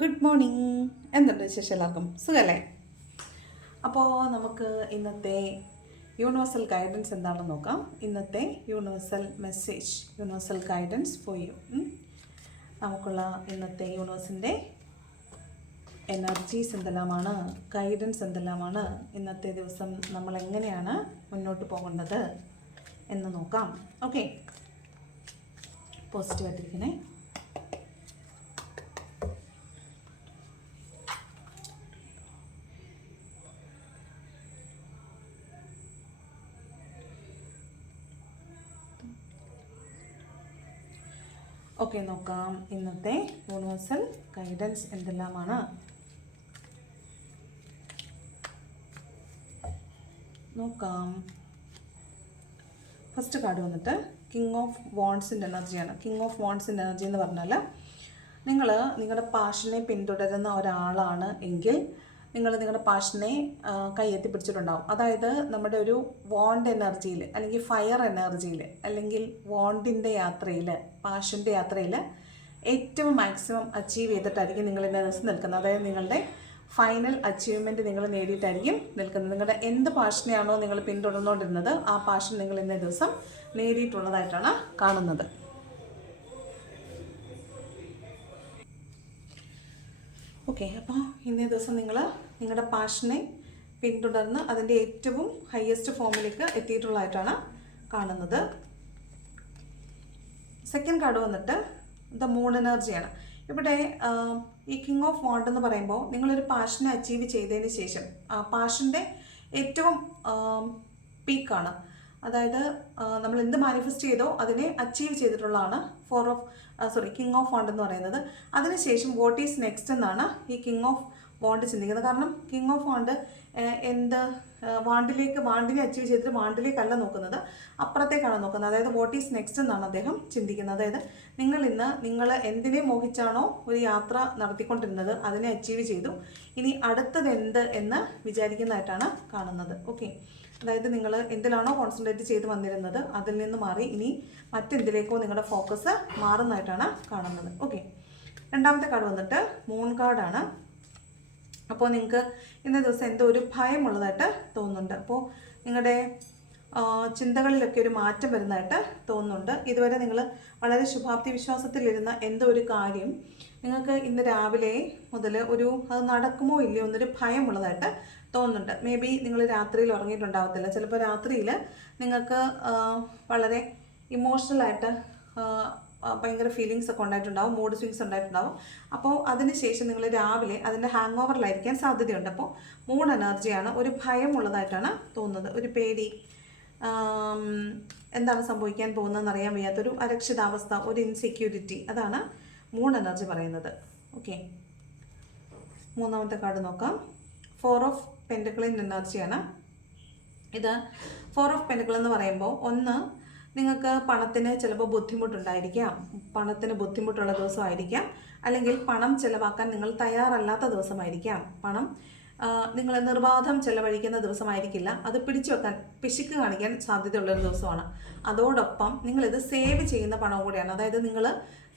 Good morning. എന്തുണ്ട് വിശേഷം എല്ലാവർക്കും? സുഖല്ലേ? അപ്പോൾ നമുക്ക് ഇന്നത്തെ യൂണിവേഴ്സൽ ഗൈഡൻസ് എന്താണെന്ന് നോക്കാം. ഇന്നത്തെ universal message universal guidance for you നമുക്കുള്ള ഇന്നത്തെ യൂണിവേഴ്സിന്റെ എനർജീസ് എന്തെല്ലാമാണ് ഗൈഡൻസ് എന്തെല്ലാമാണ് ഇന്നത്തെ ദിവസം നമ്മൾ എങ്ങനെയാണ് മുന്നോട്ട് പോകേണ്ടത് എന്ന് നോക്കാം. ഓക്കെ പോസിറ്റീവായിട്ടിരിക്കണേ ഓക്കെ നോക്കാം. ഇന്നത്തെ യൂണിവേഴ്സൽ ഗൈഡൻസ് എന്തെല്ലാമാണ്? നോക്കാം. ഫസ്റ്റ് കാർഡ് വന്നിട്ട് കിങ് ഓഫ് വോൺസിന്റെ എനർജിയാണ്. കിങ് ഓഫ് വോൺസിന്റെ എനർജി എന്ന് പറഞ്ഞാൽ നിങ്ങൾ നിങ്ങളുടെ പാഷനെ പിന്തുടരുന്ന ഒരാളാണ് എങ്കിൽ നിങ്ങൾ നിങ്ങളുടെ പാഷനെ കയ്യെത്തി പിടിച്ചിട്ടുണ്ടാവും അതായത് നമ്മുടെ ഒരു വോണ്ട് എനർജിയിൽ അല്ലെങ്കിൽ ഫയർ എനർജിയിൽ അല്ലെങ്കിൽ വോണ്ടിന്റെ യാത്രയിൽ പാഷന്റെ യാത്രയിൽ ഏറ്റവും മാക്സിമം അച്ചീവ് ചെയ്തിട്ടായിരിക്കും നിങ്ങൾ ദിവസം നിൽക്കുന്നത്. അതായത് നിങ്ങളുടെ ഫൈനൽ അച്ചീവ്മെന്റ് നിങ്ങൾ നേടിയിട്ടായിരിക്കും നിൽക്കുന്നത്. നിങ്ങളുടെ എന്ത് പാഷനെയാണോ നിങ്ങൾ പിന്തുടർന്നുകൊണ്ടിരുന്നത് ആ പാഷൻ നിങ്ങൾ ഇന്നേ ദിവസം നേടിയിട്ടുള്ളതായിട്ടാണ് കാണുന്നത്. ഓക്കെ അപ്പോൾ ഇന്നേ ദിവസം നിങ്ങൾ നിങ്ങളുടെ പാഷനെ പിന്തുടർന്ന് അതിന്റെ ഏറ്റവും ഹയസ്റ്റ് ഫോമിലേക്ക് എത്തിയിട്ടുള്ളതായിട്ടാണ് കാണുന്നത്. സെക്കൻഡ് കാർഡ് വന്നിട്ട് ദ മൂൺ എനർജിയാണ് ഇവിടെ ഈ കിങ് ഓഫ് വാണ്ട് എന്ന് പറയുമ്പോൾ നിങ്ങളൊരു പാഷനെ അച്ചീവ് ചെയ്തതിന് ശേഷം ആ പാഷന്റെ ഏറ്റവും പീക്കാണ് അതായത് നമ്മൾ എന്ത് മാനിഫെസ്റ്റ് ചെയ്തോ അതിനെ അച്ചീവ് ചെയ്തിട്ടുള്ളതാണ് four of sorry king of wand എന്ന് പറയുന്നത്. അതിനുശേഷം വാട്ട് ഈസ് നെക്സ്റ്റ് എന്നാണ് ഈ കിങ് ഓഫ് വാണ്ട് ചിന്തിക്കുന്നത്. കാരണം കിങ് ഓഫ് വാണ്ട് എന്ത് വാണ്ടിലേക്ക് വാണ്ടിനെ അച്ചീവ് ചെയ്തിട്ട് വാണ്ടിലേക്കല്ല നോക്കുന്നത്. അപ്പുറത്തേക്കാണ് നോക്കുന്നത്. അതായത് വാട്ട് ഈസ് നെക്സ്റ്റ് എന്നാണ് അദ്ദേഹം ചിന്തിക്കുന്നത്. അതായത് നിങ്ങൾ ഇന്ന് നിങ്ങൾ എന്തിനെ മോഹിച്ചാണോ ഒരു യാത്ര നടത്തിക്കൊണ്ടിരുന്നത് അതിനെ അച്ചീവ് ചെയ്തു. ഇനി അടുത്തത് എന്ത് എന്ന് വിചാരിക്കുന്നതായിട്ടാണ് കാണുന്നത്. ഓക്കെ അതായത് നിങ്ങൾ എന്തിലാണോ കോൺസെൻട്രേറ്റ് ചെയ്ത് വന്നിരുന്നത് അതിൽ നിന്ന് മാറി ഇനി മറ്റെന്തിലേക്കോ നിങ്ങളുടെ ഫോക്കസ് മാറുന്നതായിട്ടാണ് കാണുന്നത്. ഓക്കെ രണ്ടാമത്തെ കാർഡ് വന്നിട്ട് മൂൺ കാർഡാണ് അപ്പോൾ നിങ്ങൾക്ക് ഇന്ന ദിവസം എന്തോ ഒരു ഭയമുള്ളതായിട്ട് തോന്നുന്നുണ്ട്. അപ്പോൾ നിങ്ങളുടെ ചിന്തകളിലൊക്കെ ഒരു മാറ്റം വരുന്നതായിട്ട് തോന്നുന്നുണ്ട്. ഇതുവരെ നിങ്ങൾ വളരെ ശുഭാപ്തി വിശ്വാസത്തിലിരുന്ന എന്തോ ഒരു കാര്യം നിങ്ങൾക്ക് ഇന്ന് രാവിലെ മുതൽ ഒരു അത് നടക്കുമോ ഇല്ലയോ എന്നൊരു ഭയമുള്ളതായിട്ട് തോന്നുന്നുണ്ട്. മേ ബി നിങ്ങൾ രാത്രിയിൽ ഉറങ്ങിയിട്ടുണ്ടാവത്തില്ല. ചിലപ്പോൾ രാത്രിയിൽ നിങ്ങൾക്ക് വളരെ ഇമോഷണലായിട്ട് ഭയങ്കര ഫീലിങ്സ് ഒക്കെ ഉണ്ടായിട്ടുണ്ടാവും മൂഡ് സ്വിങ്സ് ഉണ്ടായിട്ടുണ്ടാവും. അപ്പോൾ അതിനുശേഷം നിങ്ങൾ രാവിലെ അതിന്റെ ഹാങ് ഓവറിലായിരിക്കാൻ സാധ്യതയുണ്ട്. അപ്പോൾ മൂഡ് എനർജിയാണ് ഒരു ഭയമുള്ളതായിട്ടാണ് തോന്നുന്നത്. ഒരു പേടി എന്താണ് സംഭവിക്കാൻ പോകുന്നതെന്ന് അറിയാൻ വയ്യാത്തൊരു അരക്ഷിതാവസ്ഥ ഒരു ഇൻസെക്യൂരിറ്റി അതാണ് മൂഡ് എനർജി പറയുന്നത്. ഓക്കെ മൂന്നാമത്തെ കാർഡ് നോക്കാം. ഫോർ ഓഫ് പെന്റക്കിളിൻ എനർജിയാണ് ഇത് ഫോർ ഓഫ് പെന്റക്കിൾ എന്ന് പറയുമ്പോൾ ഒന്ന് നിങ്ങൾക്ക് പണത്തിന് ചിലപ്പോൾ ബുദ്ധിമുട്ടുണ്ടായിരിക്കാം. പണത്തിന് ബുദ്ധിമുട്ടുള്ള ദിവസമായിരിക്കാം. അല്ലെങ്കിൽ പണം ചിലവാക്കാൻ നിങ്ങൾ തയ്യാറല്ലാത്ത ദിവസമായിരിക്കാം. പണം നിങ്ങൾ നിർബാധം ചെലവഴിക്കുന്ന ദിവസമായിരിക്കില്ല. അത് പിടിച്ചു വെക്കാൻ പിശുക്ക് കാണിക്കാൻ സാധ്യതയുള്ളൊരു ദിവസമാണ്. അതോടൊപ്പം നിങ്ങളിത് സേവ് ചെയ്യുന്ന പണം കൂടിയാണ്. അതായത് നിങ്ങൾ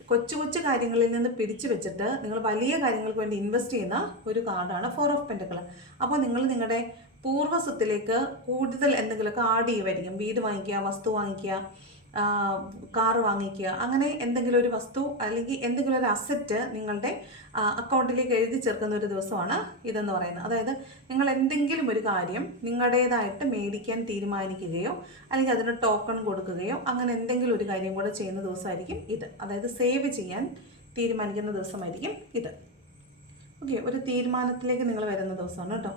കൊച്ചു കൊച്ചു കാര്യങ്ങളിൽ നിന്ന് പിടിച്ചു വെച്ചിട്ട് നിങ്ങൾ വലിയ കാര്യങ്ങൾക്ക് വേണ്ടി ഇൻവെസ്റ്റ് ചെയ്യുന്ന ഒരു കാർഡാണ് ഫോർ ഓഫ് പെന്റക്കിൾ അപ്പോൾ നിങ്ങൾ നിങ്ങളുടെ പൂർവസ്വത്തിലേക്ക് കൂടുതൽ എന്തെങ്കിലുമൊക്കെ ആഡ് ചെയ്യുമായിരിക്കും വീട് വാങ്ങിക്കുക വസ്തു വാങ്ങിക്കുക കാർ വാങ്ങിക്കുക അങ്ങനെ എന്തെങ്കിലും ഒരു വസ്തു അല്ലെങ്കിൽ എന്തെങ്കിലും ഒരു അസറ്റ് നിങ്ങളുടെ അക്കൗണ്ടിലേക്ക് എഴുതി ചേർക്കുന്ന ഒരു ദിവസമാണ് ഇതെന്ന് പറയുന്നത്. അതായത് നിങ്ങൾ എന്തെങ്കിലും ഒരു കാര്യം നിങ്ങളുടേതായിട്ട് മേടിക്കാൻ തീരുമാനിക്കുകയോ അല്ലെങ്കിൽ അതിന് ടോക്കൺ കൊടുക്കുകയോ അങ്ങനെ എന്തെങ്കിലും ഒരു കാര്യം കൂടെ ചെയ്യുന്ന ദിവസമായിരിക്കും ഇത്. അതായത് സേവ് ചെയ്യാൻ തീരുമാനിക്കുന്ന ദിവസമായിരിക്കും ഇത്. ഓക്കെ ഒരു തീരുമാനത്തിലേക്ക് നിങ്ങൾ വരുന്ന ദിവസമാണ് കേട്ടോ.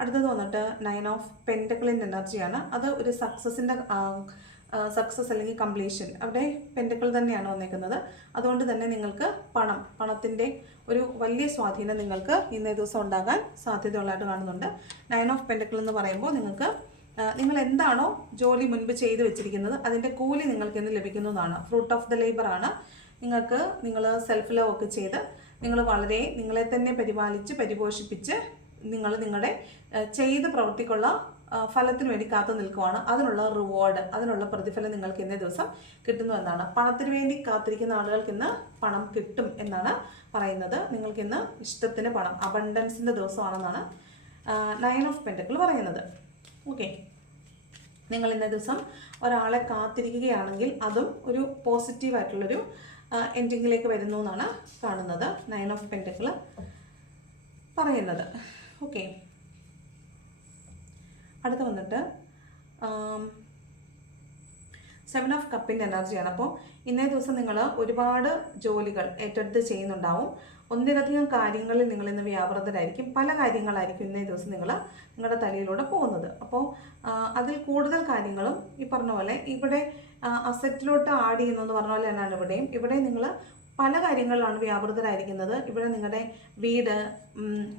അടുത്തത് വന്നിട്ട് നയൻ ഓഫ് പെന്റക്കിളിൻ എനർജിയാണ് അത് ഒരു സക്സസിന്റെ സക്സസ് അല്ലെങ്കിൽ കംപ്ലീഷൻ അവിടെ പെന്റക്കിൾ തന്നെയാണ് വന്നേക്കുന്നത്. അതുകൊണ്ട് തന്നെ നിങ്ങൾക്ക് പണം പണത്തിന്റെ ഒരു വലിയ സ്വാധീനം നിങ്ങൾക്ക് ഇന്നേ ദിവസം ഉണ്ടാകാൻ സാധ്യതയുള്ളതായിട്ട് കാണുന്നുണ്ട്. നയൻ ഓഫ് പെന്റക്കിൾ എന്ന് പറയുമ്പോൾ നിങ്ങൾക്ക് നിങ്ങൾ എന്താണോ ജോലി മുൻപ് ചെയ്തു വെച്ചിരിക്കുന്നത് അതിന്റെ കൂലി നിങ്ങൾക്ക് ഇന്ന് ലഭിക്കുന്നതാണ് ഫ്രൂട്ട് ഓഫ് ദ ലേബർ ആണ്. നിങ്ങൾക്ക് നിങ്ങൾ സെൽഫ് ലവ് ഒക്കെ ചെയ്ത് നിങ്ങൾ വളരെ നിങ്ങളെ തന്നെ പരിപാലിച്ച് പരിപോഷിപ്പിച്ച് നിങ്ങൾ നിങ്ങളുടെ ചെയ്ത പ്രവൃത്തിക്കുള്ള ഫലത്തിന് വേണ്ടി കാത്തു നിൽക്കുവാണ്. അതിനുള്ള റിവാർഡ് അതിനുള്ള പ്രതിഫലം നിങ്ങൾക്ക് ഇന്നേ ദിവസം കിട്ടുന്നു എന്നാണ്. പണത്തിന് വേണ്ടി കാത്തിരിക്കുന്ന ആളുകൾക്ക് ഇന്ന് പണം കിട്ടും എന്നാണ് പറയുന്നത്. നിങ്ങൾക്ക് ഇന്ന് ഇഷ്ടത്തിന് പണം അബണ്ടൻസിന്റെ ദിവസമാണെന്നാണ് നയൻ ഓഫ് പെന്റക്കിൾ പറയുന്നത്. ഓക്കെ നിങ്ങൾ ഇന്നേ ദിവസം ഒരാളെ കാത്തിരിക്കുകയാണെങ്കിൽ അതും ഒരു പോസിറ്റീവ് പോസിറ്റീവായിട്ടുള്ളൊരു എൻഡിങ്ങിലേക്ക് വരുന്നു എന്നാണ് കാണുന്നത്. നയൻ ഓഫ് പെന്റക്കിൾ പറയുന്നത്. ഓക്കെ അടുത്ത വന്നിട്ട് സെവൻ ഓഫ് കപ്പിന്റെ എനർജിയാണ് അപ്പോൾ ഇന്നേ ദിവസം നിങ്ങൾ ഒരുപാട് ജോലികൾ ഏറ്റെടുത്ത് ചെയ്യുന്നുണ്ടാവും. ഒന്നിലധികം കാര്യങ്ങളിൽ നിങ്ങൾ ഇന്ന് വ്യാപൃതരായിരിക്കും. പല കാര്യങ്ങളായിരിക്കും ഇന്നേ ദിവസം നിങ്ങൾ നിങ്ങളുടെ തലയിലൂടെ പോകുന്നത്. അപ്പോൾ അതിൽ കൂടുതൽ കാര്യങ്ങളും ഈ പറഞ്ഞ പോലെ ഇവിടെ അസറ്റിലോട്ട് ആഡ് ചെയ്യുന്നു എന്ന് പറഞ്ഞ പോലെ തന്നെയാണ് ഇവിടെയും. ഇവിടെ നിങ്ങൾ പല കാര്യങ്ങളിലാണ് വ്യാപൃതരായിരിക്കുന്നത്. ഇവിടെ നിങ്ങളുടെ വീട്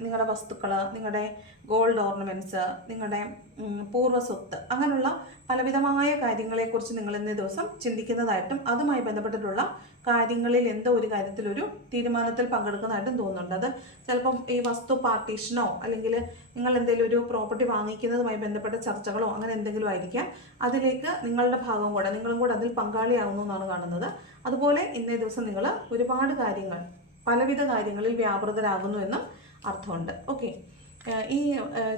നിങ്ങളുടെ വസ്തുക്കൾ നിങ്ങളുടെ ഗോൾഡ് ഓർണമെന്റ്സ് നിങ്ങളുടെ ഉം, പൂർവ സ്വത്ത് അങ്ങനെയുള്ള പലവിധമായ കാര്യങ്ങളെക്കുറിച്ച് നിങ്ങൾ ഇന്നേ ദിവസം ചിന്തിക്കുന്നതായിട്ടും അതുമായി ബന്ധപ്പെട്ടിട്ടുള്ള കാര്യങ്ങളിൽ എന്തോ ഒരു കാര്യത്തിലൊരു തീരുമാനത്തിൽ പങ്കെടുക്കുന്നതായിട്ടും തോന്നുന്നുണ്ട്. അത് ചിലപ്പം ഈ വസ്തു പാർട്ടീഷനോ അല്ലെങ്കിൽ നിങ്ങൾ എന്തെങ്കിലും ഒരു പ്രോപ്പർട്ടി വാങ്ങിക്കുന്നതുമായി ബന്ധപ്പെട്ട ചർച്ചകളോ അങ്ങനെ എന്തെങ്കിലും ആയിരിക്കാം. അതിലേക്ക് നിങ്ങളുടെ ഭാഗം കൂടെ നിങ്ങളും കൂടെ അതിൽ പങ്കാളിയാകുന്നു എന്നാണ് കാണുന്നത്. അതുപോലെ ഇന്നേ ദിവസം നിങ്ങൾ ഒരുപാട് കാര്യങ്ങൾ പലവിധ കാര്യങ്ങളിൽ വ്യാപൃതരാകുന്നു എന്നും അർത്ഥമുണ്ട്. ഓക്കെ ഈ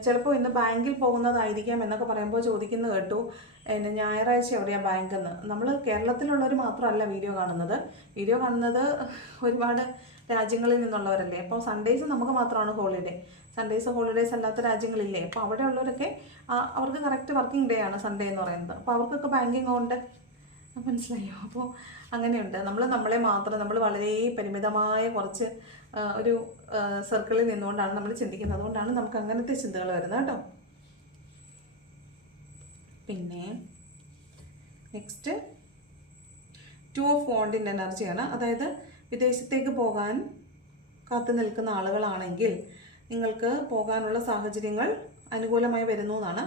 ചിലപ്പോൾ ഇന്ന് ബാങ്കിൽ പോകുന്നതായിരിക്കാം എന്നൊക്കെ പറയുമ്പോൾ ചോദിക്കുന്ന കേട്ടു. പിന്നെ ഞായറാഴ്ച എവിടെയാണ് ബാങ്ക് എന്ന് നമ്മൾ കേരളത്തിലുള്ളവർ മാത്രമല്ല വീഡിയോ കാണുന്നത്. വീഡിയോ കാണുന്നത് ഒരുപാട് രാജ്യങ്ങളിൽ നിന്നുള്ളവരല്ലേ? അപ്പോൾ സൺഡേസ് നമുക്ക് മാത്രമാണ് ഹോളിഡേ സൺഡേസ് ഹോളിഡേസ് അല്ലാത്ത രാജ്യങ്ങളില്ലേ? അപ്പോൾ അവിടെ ഉള്ളവരൊക്കെ അവർക്ക് കറക്റ്റ് വർക്കിംഗ് ഡേ ആണ് സൺഡേ എന്ന് പറയുന്നത്. അപ്പോൾ അവർക്കൊക്കെ ബാങ്കിങ് ഉണ്ട് മനസ്സിലായോ? അപ്പോൾ അങ്ങനെയുണ്ട്. നമ്മൾ നമ്മളെ മാത്രം നമ്മൾ വളരെ പരിമിതമായ കുറച്ച് ഒരു സർക്കിളിൽ നിന്നുകൊണ്ടാണ് നമ്മൾ ചിന്തിക്കുന്നത്. അതുകൊണ്ടാണ് നമുക്ക് അങ്ങനത്തെ ചിന്തകൾ വരുന്നത് കേട്ടോ. പിന്നെ നെക്സ്റ്റ് ടു ഓഫ് വോണ്ടിന്റെ എനർജിയാണ് അതായത് വിദേശത്തേക്ക് പോകാൻ കാത്തു നിൽക്കുന്ന ആളുകളാണെങ്കിൽ നിങ്ങൾക്ക് പോകാനുള്ള സാഹചര്യങ്ങൾ അനുകൂലമായി വരുന്നു എന്നാണ്.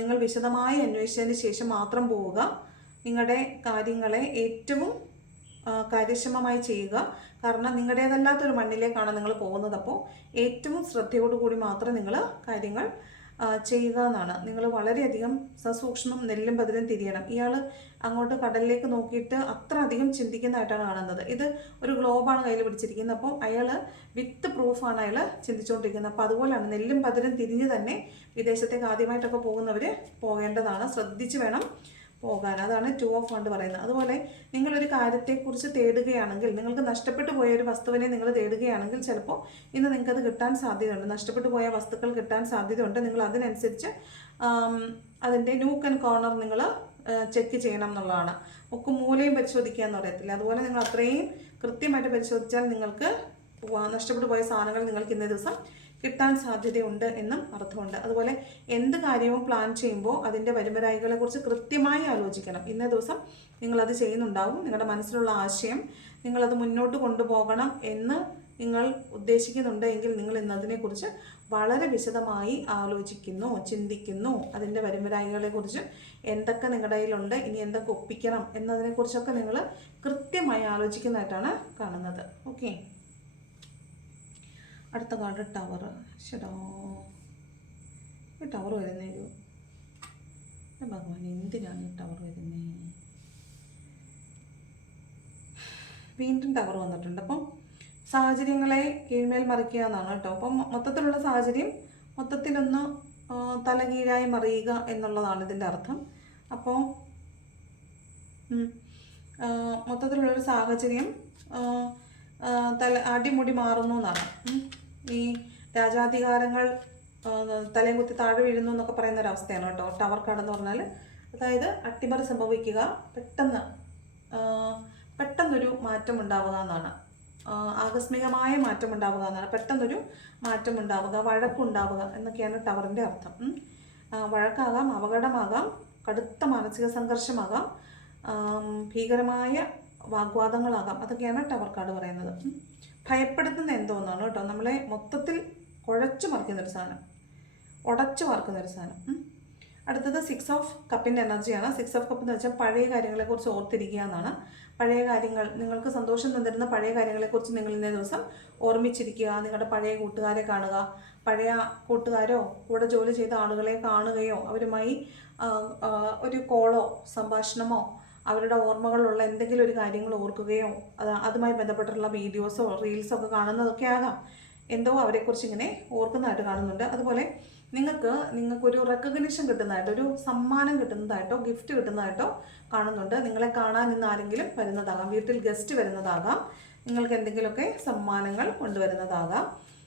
നിങ്ങൾ വിശദമായി അന്വേഷിച്ചതിന് ശേഷം മാത്രം പോവുക. നിങ്ങളുടെ കാര്യങ്ങളെ ഏറ്റവും കാര്യക്ഷമമായി ചെയ്യുക. കാരണം നിങ്ങളുടേതല്ലാത്തൊരു മണ്ണിലേക്കാണ് നിങ്ങൾ പോകുന്നത്. അപ്പോൾ ഏറ്റവും ശ്രദ്ധയോടുകൂടി മാത്രം നിങ്ങൾ കാര്യങ്ങൾ ചെയ്യുക എന്നാണ്. നിങ്ങൾ വളരെയധികം സസൂക്ഷ്മം നെല്ലും പതിലും തിരിയണം. ഇയാൾ അങ്ങോട്ട് കടലിലേക്ക് നോക്കിയിട്ട് അത്ര അധികം ചിന്തിക്കുന്നതായിട്ടാണ് കാണുന്നത്. ഇത് ഒരു ഗ്ലോബാണ് കയ്യിൽ പിടിച്ചിരിക്കുന്നത്. അപ്പോൾ അയാൾ വിത്ത് പ്രൂഫാണ് അയാൾ ചിന്തിച്ചുകൊണ്ടിരിക്കുന്നത്. അപ്പോൾ അതുപോലെയാണ് നെല്ലും പതിലും തിരിഞ്ഞ് തന്നെ വിദേശത്തേക്ക് ആദ്യമായിട്ടൊക്കെ പോകുന്നവർ പോകേണ്ടതാണ്. ശ്രദ്ധിച്ച് വേണം പോകാൻ. അതാണ് ടു ഓഫ് ഫണ്ട് പറയുന്നത്. അതുപോലെ നിങ്ങളൊരു കാര്യത്തെക്കുറിച്ച് തേടുകയാണെങ്കിൽ നിങ്ങൾക്ക് നഷ്ടപ്പെട്ടു പോയ ഒരു വസ്തുവിനെ നിങ്ങൾ തേടുകയാണെങ്കിൽ ചിലപ്പോൾ ഇന്ന് നിങ്ങൾക്കത് കിട്ടാൻ സാധ്യതയുണ്ട്. നഷ്ടപ്പെട്ടു പോയ വസ്തുക്കൾ കിട്ടാൻ സാധ്യതയുണ്ട്. നിങ്ങൾ അതിനനുസരിച്ച് അതിന്റെ നൂക്ക് ആൻഡ് കോർണർ നിങ്ങൾ ചെക്ക് ചെയ്യണം എന്നുള്ളതാണ്. ഒക്കെ മൂലയും പരിശോധിക്കുക എന്ന് പറയത്തില്ല. അതുപോലെ നിങ്ങൾ അത്രയും കൃത്യമായിട്ട് പരിശോധിച്ചാൽ നിങ്ങൾക്ക് നഷ്ടപ്പെട്ടു പോയ സാധനങ്ങൾ നിങ്ങൾക്ക് ഇന്നേ ദിവസം കിട്ടാൻ സാധ്യതയുണ്ട് എന്നും അർത്ഥമുണ്ട്. അതുപോലെ എന്ത് കാര്യവും പ്ലാൻ ചെയ്യുമ്പോൾ അതിന്റെ വരുമരായികളെ കുറിച്ച് കൃത്യമായി ആലോചിക്കണം. ഇന്നേ ദിവസം നിങ്ങളത് ചെയ്യുന്നുണ്ടാവും. നിങ്ങളുടെ മനസ്സിലുള്ള ആശയം നിങ്ങളത് മുന്നോട്ട് കൊണ്ടുപോകണം എന്ന് നിങ്ങൾ ഉദ്ദേശിക്കുന്നുണ്ട് എങ്കിൽ നിങ്ങൾ ഇന്നതിനെക്കുറിച്ച് വളരെ വിശദമായി ആലോചിക്കുന്നു ചിന്തിക്കുന്നു. അതിന്റെ വരുമരായികളെ കുറിച്ച് എന്തൊക്കെ നിങ്ങളുടെ കയ്യിലുണ്ട് ഇനി എന്തൊക്കെ ഒപ്പിക്കണം എന്നതിനെക്കുറിച്ചൊക്കെ നിങ്ങൾ കൃത്യമായി ആലോചിക്കുന്നതായിട്ടാണ് കാണുന്നത്. ഓക്കെ അടുത്ത കാർഡ് ടവർ. ശരോ ഈ ടവർ വരുന്നേ ഒരു ഭഗവാൻ എന്തിനാണ് ഈ ടവർ വരുന്നേ? വീണ്ടും ടവർ വന്നിട്ടുണ്ട്. അപ്പം സാഹചര്യങ്ങളെ കീഴ്മേൽ മറിക്കുക എന്നാണ് കേട്ടോ. അപ്പം മൊത്തത്തിലുള്ള സാഹചര്യം മൊത്തത്തിലൊന്ന് തലകീഴായി മറിയുക എന്നുള്ളതാണ് ഇതിന്റെ അർത്ഥം. അപ്പോൾ മൊത്തത്തിലുള്ളൊരു സാഹചര്യം തല അടിമുടി മാറുന്നു എന്നാണ്. ഈ രാജാധികാരങ്ങൾ തലയും കുത്തി താഴെ വീഴുന്നു എന്നൊക്കെ പറയുന്ന ഒരു അവസ്ഥയാണ് കേട്ടോ. ടവർ കാർഡ് എന്ന് പറഞ്ഞാൽ അതായത് അട്ടിമറി സംഭവിക്കുക പെട്ടെന്ന് പെട്ടെന്നൊരു മാറ്റം ഉണ്ടാവുക എന്നാണ്. ആകസ്മികമായ മാറ്റം ഉണ്ടാവുക എന്നാണ്. പെട്ടെന്നൊരു മാറ്റം ഉണ്ടാവുക വഴക്കുണ്ടാവുക എന്നൊക്കെയാണ് ടവറിന്റെ അർത്ഥം. വഴക്കാകാം അപകടമാകാം കടുത്ത മാനസിക സംഘർഷമാകാം ഭീകരമായ വാഗ്വാദങ്ങളാകാം. അതൊക്കെയാണ് ടവർ കാർഡ് പറയുന്നത്. ഭയപ്പെടുത്തുന്ന എന്തോന്നാണ് കേട്ടോ. നമ്മളെ മൊത്തത്തിൽ കുഴച്ചു മറിക്കുന്ന ഒരു സാധനം. ഉടച്ചു മറക്കുന്ന ഒരു സാധനം. അടുത്തത് സിക്സ് ഓഫ് കപ്പിന്റെ എനർജിയാണ് സിക്സ് ഓഫ് കപ്പ് എന്ന് വെച്ചാൽ പഴയ കാര്യങ്ങളെക്കുറിച്ച് ഓർത്തിരിക്കുക എന്നാണ്. പഴയ കാര്യങ്ങൾ നിങ്ങൾക്ക് സന്തോഷം തന്നിരുന്ന പഴയ കാര്യങ്ങളെക്കുറിച്ച് നിങ്ങൾ ഇന്നേ ദിവസം ഓർമ്മിച്ചിരിക്കുക. നിങ്ങളുടെ പഴയ കൂട്ടുകാരെ കാണുക. പഴയ കൂട്ടുകാരോ കൂടെ ജോലി ചെയ്ത ആളുകളെ കാണുകയോ അവരുമായി ഒരു കോളോ സംഭാഷണമോ അവരുടെ ഓർമ്മകളുള്ള എന്തെങ്കിലും ഒരു കാര്യങ്ങൾ ഓർക്കുകയോ അത് അതുമായി ബന്ധപ്പെട്ടുള്ള വീഡിയോസോ റീൽസോ ഒക്കെ കാണുന്നതൊക്കെ ആകാം. എന്തോ അവരെക്കുറിച്ച് ഇങ്ങനെ ഓർക്കുന്നതായിട്ട് കാണുന്നുണ്ട്. അതുപോലെ നിങ്ങൾക്ക് നിങ്ങൾക്കൊരു റെക്കഗ്നിഷൻ കിട്ടുന്നതായിട്ടോ ഒരു സമ്മാനം കിട്ടുന്നതായിട്ടോ ഗിഫ്റ്റ് കിട്ടുന്നതായിട്ടോ കാണുന്നുണ്ട്. നിങ്ങളെ കാണാൻ ഇന്ന് ആരെങ്കിലും വരുന്നതാകാം. വീട്ടിൽ ഗസ്റ്റ് വരുന്നതാകാം. നിങ്ങൾക്ക് എന്തെങ്കിലുമൊക്കെ സമ്മാനങ്ങൾ കൊണ്ടുവരുന്നതാകാം.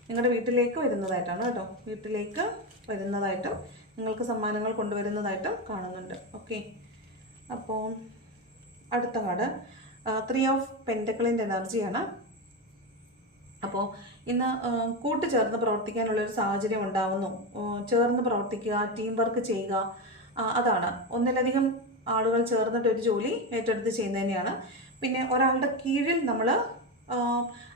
നിങ്ങളുടെ വീട്ടിലേക്ക് വരുന്നതായിട്ടാണ് കേട്ടോ. വീട്ടിലേക്ക് വരുന്നതായിട്ടും നിങ്ങൾക്ക് സമ്മാനങ്ങൾ കൊണ്ടുവരുന്നതായിട്ടും കാണുന്നുണ്ട്. ഓക്കെ അപ്പോൾ അടുത്ത കാർഡ്. ത്രീ ഓഫ് പെന്റക്കിളിന്റെ എനർജിയാണ്. അപ്പോൾ ഇന്ന് കൂട്ടുചേർന്ന് പ്രവർത്തിക്കാനുള്ള ഒരു സാഹചര്യം ഉണ്ടാവുന്നു. ചേർന്ന് പ്രവർത്തിക്കുക ടീം വർക്ക് ചെയ്യുക അതാണ്. ഒന്നിലധികം ആളുകൾ ചേർന്നിട്ട് ഒരു ജോലി ഏറ്റെടുത്ത് ചെയ്യുന്നതന്നെയാണ്. പിന്നെ ഒരാളുടെ കീഴിൽ നമ്മൾ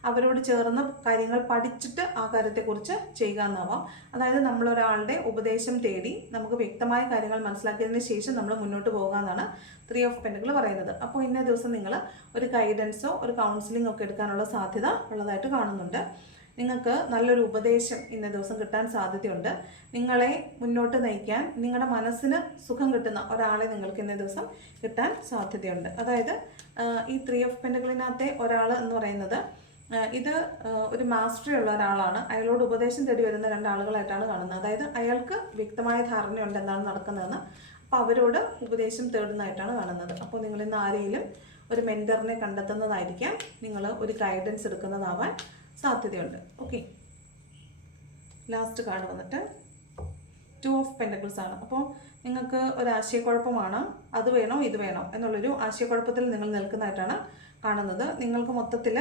അവരോട് ചേർന്ന് കാര്യങ്ങൾ പഠിച്ചിട്ട് ആ കാര്യത്തെക്കുറിച്ച് ചെയ്യുക എന്നാവാം അതായത് നമ്മൾ ഒരാളുടെ ഉപദേശം തേടി നമുക്ക് വ്യക്തമായ കാര്യങ്ങൾ മനസ്സിലാക്കിയതിന് ശേഷം നമ്മൾ മുന്നോട്ട് പോകുക എന്നാണ് ത്രീ ഓഫ് പെൻഡുകൾ പറയുന്നത്. അപ്പോൾ ഇന്നേ ദിവസം നിങ്ങൾ ഒരു ഗൈഡൻസോ ഒരു കൗൺസിലിംഗ് ഒക്കെ എടുക്കാനുള്ള സാധ്യത ഉള്ളതായിട്ട് കാണുന്നുണ്ട്. നിങ്ങൾക്ക് നല്ലൊരു ഉപദേശം ഇന്ന ദിവസം കിട്ടാൻ സാധ്യതയുണ്ട്. നിങ്ങളെ മുന്നോട്ട് നയിക്കാൻ നിങ്ങളുടെ മനസ്സിന് സുഖം കിട്ടുന്ന ഒരാളെ നിങ്ങൾക്ക് ഇന്ന ദിവസം കിട്ടാൻ സാധ്യതയുണ്ട്. അതായത് ഈ ത്രീ ഓഫ് പെൻഡുകളിനകത്തെ ഒരാൾ എന്ന് പറയുന്നത് ഇത് ഒരു മാസ്റ്ററി ഉള്ള ഒരാളാണ്. അയാളോട് ഉപദേശം തേടി വരുന്ന രണ്ടാളുകളായിട്ടാണ് കാണുന്നത്. അതായത് അയാൾക്ക് വ്യക്തമായ ധാരണയുണ്ട് എന്താണ് നടക്കുന്നതെന്ന് അപ്പോൾ അവരോട് ഉപദേശം തേടുന്നതായിട്ടാണ് കാണുന്നത്. അപ്പോൾ നിങ്ങൾ ഇന്ന് ഒരു മെന്ററിനെ കണ്ടെത്തുന്നതായിരിക്കാം. നിങ്ങൾ ഒരു ഗൈഡൻസ് എടുക്കുന്നതാവാൻ സാധ്യതയുണ്ട്. ഓക്കെ ലാസ്റ്റ് കാർഡ് വന്നിട്ട് ടു ഓഫ് പെൻഡക്കിൾസ് ആണ്. അപ്പോൾ നിങ്ങൾക്ക് ഒരു ആശയക്കുഴപ്പമാണ്. അത് വേണോ ഇത് വേണോ എന്നുള്ളൊരു ആശയക്കുഴപ്പത്തിൽ നിങ്ങൾ നിൽക്കുന്നതായിട്ടാണ് കാണുന്നത്. നിങ്ങൾക്ക് മൊത്തത്തിൽ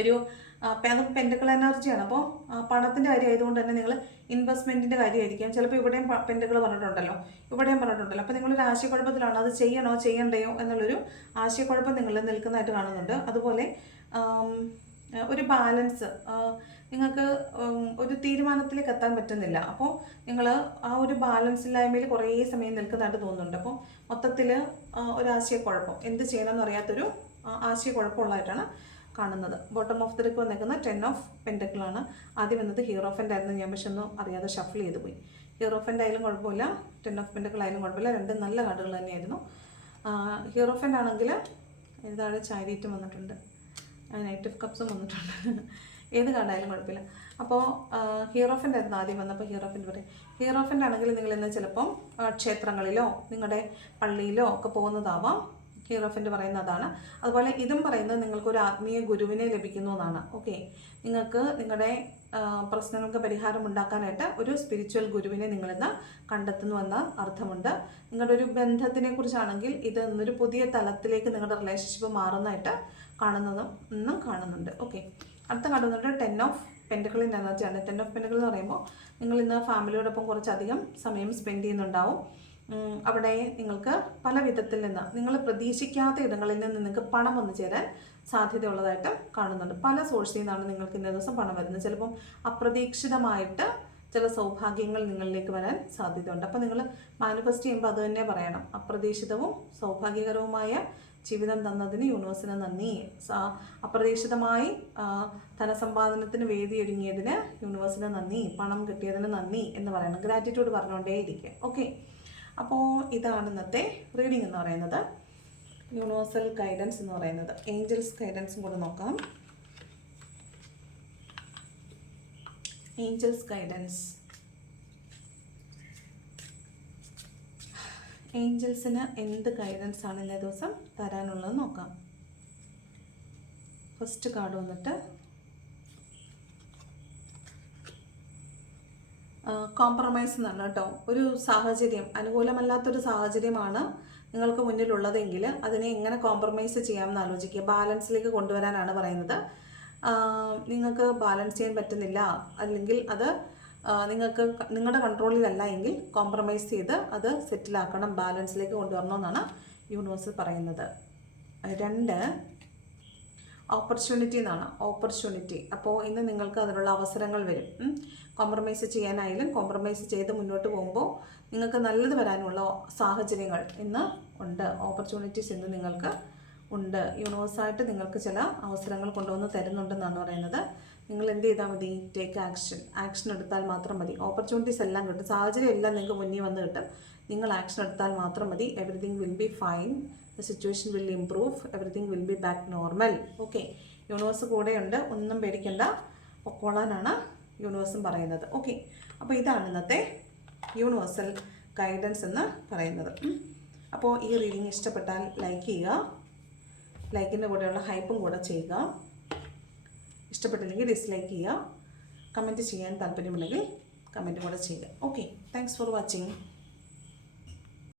ഒരു പെൻഡക്കിൾ എനർജിയാണ് അപ്പോൾ പണത്തിന്റെ കാര്യം ആയതുകൊണ്ട് തന്നെ നിങ്ങൾ ഇൻവെസ്റ്റ്മെന്റിന്റെ കാര്യമായിരിക്കാം. ചിലപ്പോൾ ഇവിടെയും പെൻഡക്കിൾ പറഞ്ഞിട്ടുണ്ടല്ലോ ഇവിടെയും പറഞ്ഞിട്ടുണ്ടല്ലോ അപ്പോൾ നിങ്ങളൊരു ആശയക്കുഴപ്പത്തിലാണ്. അത് ചെയ്യണോ ചെയ്യണ്ടയോ എന്നുള്ളൊരു ആശയക്കുഴപ്പം നിങ്ങൾ നിൽക്കുന്നതായിട്ട് കാണുന്നുണ്ട്. അതുപോലെ ഒരു ബാലൻസ് നിങ്ങൾക്ക് ഒരു തീരുമാനത്തിലേക്ക് എത്താൻ പറ്റുന്നില്ല. അപ്പോൾ നിങ്ങൾ ആ ഒരു ബാലൻസ് ഇല്ലായ്മയിൽ കുറേ സമയം നിൽക്കുന്നതായിട്ട് തോന്നുന്നുണ്ട്. അപ്പോൾ മൊത്തത്തിൽ ഒരാശയക്കുഴപ്പം എന്ത് ചെയ്യണമെന്ന് അറിയാത്തൊരു ആശയക്കുഴപ്പമുള്ളതായിട്ടാണ് കാണുന്നത്. ബോട്ടം ഓഫ് ദിക്ക് വന്നേക്കുന്ന ടെൻ ഓഫ് പെന്റക്കിളാണ് ആദ്യം വന്നത് ഹീറോഫന്റെ ആയിരുന്നു. ഞാൻ പക്ഷെ ഒന്നും അറിയാതെ ഷഫിൾ ചെയ്ത് പോയി. ഹീറോഫന്റ് ആയാലും കുഴപ്പമില്ല. ടെൻ ഓഫ് പെന്റക്കിൾ ആയാലും കുഴപ്പമില്ല. രണ്ട് നല്ല കാർഡുകൾ തന്നെയായിരുന്നു. ഹീറോഫന്റ് ആണെങ്കിൽ ഏതാണ് ചാരിറ്റും വന്നിട്ടുണ്ട്? നൈറ്റ് കപ്സും വന്നിട്ടുണ്ട്. ഏത് കാർഡായാലും കുഴപ്പമില്ല. അപ്പോൾ ഹീറോഫിന്റെ ആയിരുന്നു ആദ്യം വന്നപ്പോൾ ഹീറോഫിന്റെ പറയും ഹീറോഫിന്റെ ആണെങ്കിൽ നിങ്ങൾ ഇന്ന് ചിലപ്പം ക്ഷേത്രങ്ങളിലോ നിങ്ങളുടെ പള്ളിയിലോ ഒക്കെ പോകുന്നതാവാം. ഹീറോഫിന്റെ പറയുന്ന അതാണ് അതുപോലെ ഇതും പറയുന്നത് നിങ്ങൾക്കൊരു ആത്മീയ ഗുരുവിനെ ലഭിക്കുന്നു എന്നാണ്. ഓക്കെ നിങ്ങൾക്ക് നിങ്ങളുടെ പ്രശ്നങ്ങൾക്ക് പരിഹാരം ഉണ്ടാക്കാനായിട്ട് ഒരു സ്പിരിച്വൽ ഗുരുവിനെ നിങ്ങളിന്ന് കണ്ടെത്തുന്നുവെന്ന അർത്ഥമുണ്ട്. നിങ്ങളുടെ ഒരു ബന്ധത്തിനെ കുറിച്ചാണെങ്കിൽ ഇത് ഇന്നൊരു പുതിയ തലത്തിലേക്ക് നിങ്ങളുടെ റിലേഷൻഷിപ്പ് മാറുന്നതായിട്ട് കാണുന്നതും ഇന്നും കാണുന്നുണ്ട്. ഓക്കെ അടുത്ത കാണുന്നുണ്ട് ടെൻ ഓഫ് പെന്റക്കിളിൻ എനർജിയാണ്. ടെൻ ഓഫ് പെൻഡുകൾ എന്ന് പറയുമ്പോൾ നിങ്ങൾ ഇന്ന് ഫാമിലിയോടൊപ്പം കുറച്ചധികം സമയം സ്പെൻഡ് ചെയ്യുന്നുണ്ടാവും. അവിടെ നിങ്ങൾക്ക് പല വിധത്തിൽ നിന്ന് നിങ്ങൾ പ്രതീക്ഷിക്കാത്ത ഇടങ്ങളിൽ നിന്ന് നിങ്ങൾക്ക് പണം വന്നു ചേരാൻ സാധ്യതയുള്ളതായിട്ട് കാണുന്നുണ്ട്. പല സോഴ്സിൽ നിന്നാണ് നിങ്ങൾക്ക് ഇന്ന ദിവസം പണം വരുന്നത്. ചിലപ്പം അപ്രതീക്ഷിതമായിട്ട് ചില സൗഭാഗ്യങ്ങൾ നിങ്ങളിലേക്ക് വരാൻ സാധ്യതയുണ്ട്. അപ്പോൾ നിങ്ങൾ മാനിഫെസ്റ്റ് ചെയ്യുമ്പോൾ അത് തന്നെ പറയണം. അപ്രതീക്ഷിതവും സൗഭാഗ്യകരവുമായ ജീവിതം തന്നതിന് യൂണിവേഴ്സിന് നന്ദി. അപ്രതീക്ഷിതമായി ധനസമ്പാദനത്തിന് ധനസമ്പാദനത്തിന് വേദിയൊരുങ്ങിയതിന് യൂണിവേഴ്സിന് നന്ദി പണം കിട്ടിയതിന് നന്ദി എന്ന് പറയണം ഗ്രാറ്റിറ്റ്യൂഡ് പറഞ്ഞുകൊണ്ടേയിരിക്കുക ഓക്കെ അപ്പോൾ ഇതാണ് ഇന്നത്തെ റീഡിംഗ് എന്ന് പറയുന്നത്. യൂണിവേഴ്സൽ ഗൈഡൻസ് എന്ന് പറയുന്നത്. ഏഞ്ചൽസ് ഗൈഡൻസും കൂടെ നോക്കാം. ഏഞ്ചൽസ് ഗൈഡൻസ് ഏഞ്ചൽസിന് എന്ത് ഗൈഡൻസ് ആണ് ഇന്നേ ദിവസം തരാനുള്ളത് നോക്കാം. ഫസ്റ്റ് കാർഡ് വന്നിട്ട് കോംപ്രമൈസ് എന്നാണ് കേട്ടോ ഒരു സാഹചര്യം അനുകൂലമല്ലാത്തൊരു സാഹചര്യമാണ് നിങ്ങൾക്ക് മുന്നിലുള്ളതെങ്കിൽ അതിനെ എങ്ങനെ കോംപ്രമൈസ് ചെയ്യാമെന്ന് ആലോചിക്കുക. ബാലൻസിലേക്ക് കൊണ്ടുവരാനാണ് പറയുന്നത്. നിങ്ങൾക്ക് ബാലൻസ് ചെയ്യാൻ പറ്റുന്നില്ല അല്ലെങ്കിൽ അത് നിങ്ങൾക്ക് നിങ്ങളുടെ കൺട്രോളിലല്ല എങ്കിൽ കോംപ്രമൈസ് ചെയ്ത് അത് സെറ്റിലാക്കണം ബാലൻസിലേക്ക് കൊണ്ടുവരണമെന്നാണ് യൂണിവേഴ്സ് പറയുന്നത്. രണ്ട് ഓപ്പർച്യൂണിറ്റി എന്നാണ്. ഓപ്പർച്യൂണിറ്റി അപ്പോൾ ഇന്ന് നിങ്ങൾക്ക് അതിനുള്ള അവസരങ്ങൾ വരും. കോംപ്രമൈസ് ചെയ്യാനായാലും കോംപ്രമൈസ് ചെയ്ത് മുന്നോട്ട് പോകുമ്പോൾ നിങ്ങൾക്ക് നല്ലത് വരാനുള്ള സാഹചര്യങ്ങൾ ഇന്ന് ഉണ്ട്. ഓപ്പർച്യൂണിറ്റീസ് ഇന്ന് നിങ്ങൾക്ക് ഉണ്ട്. യൂണിവേഴ്സായിട്ട് നിങ്ങൾക്ക് ചില അവസരങ്ങൾ കൊണ്ടുവന്ന് തരുന്നുണ്ടെന്നാണ് പറയുന്നത്. നിങ്ങൾ എന്ത് ചെയ്താൽ മതി? ടേക്ക് ആക്ഷൻ ആക്ഷൻ എടുത്താൽ മാത്രം മതി. ഓപ്പർച്യൂണിറ്റീസ് എല്ലാം കിട്ടും. സാഹചര്യം എല്ലാം നിങ്ങൾക്ക് മുന്നിൽ വന്ന് കിട്ടും. നിങ്ങൾ ആക്ഷൻ എടുത്താൽ മാത്രം മതി. Everything will be fine the situation will improve everything will be back normal okay universe കൂടെയുണ്ട്. ഒന്നും പേടിക്കണ്ട. പൊക്കോളാനാണ് യൂണിവേഴ്സും പറയുന്നത്. ഓക്കെ അപ്പോൾ ഇതാണ് ഇന്നത്തെ യൂണിവേഴ്സൽ ഗൈഡൻസ് എന്ന് പറയുന്നത്. അപ്പോൾ ഈ റീഡിങ് ഇഷ്ടപ്പെട്ടാൽ ലൈക്ക് ചെയ്യുക. ലൈക്കിന്റെ കൂടെയുള്ള ഹൈപ്പും കൂടെ ചെയ്യുക. ഇഷ്ടപ്പെട്ടില്ലെങ്കിൽ ഡിസ്ലൈക്ക് ചെയ്യുക. കമന്റ് ചെയ്യാൻ താല്പര്യമുണ്ടെങ്കിൽ കമന്റ് കൂടെ ചെയ്യുക. Okay thanks for watching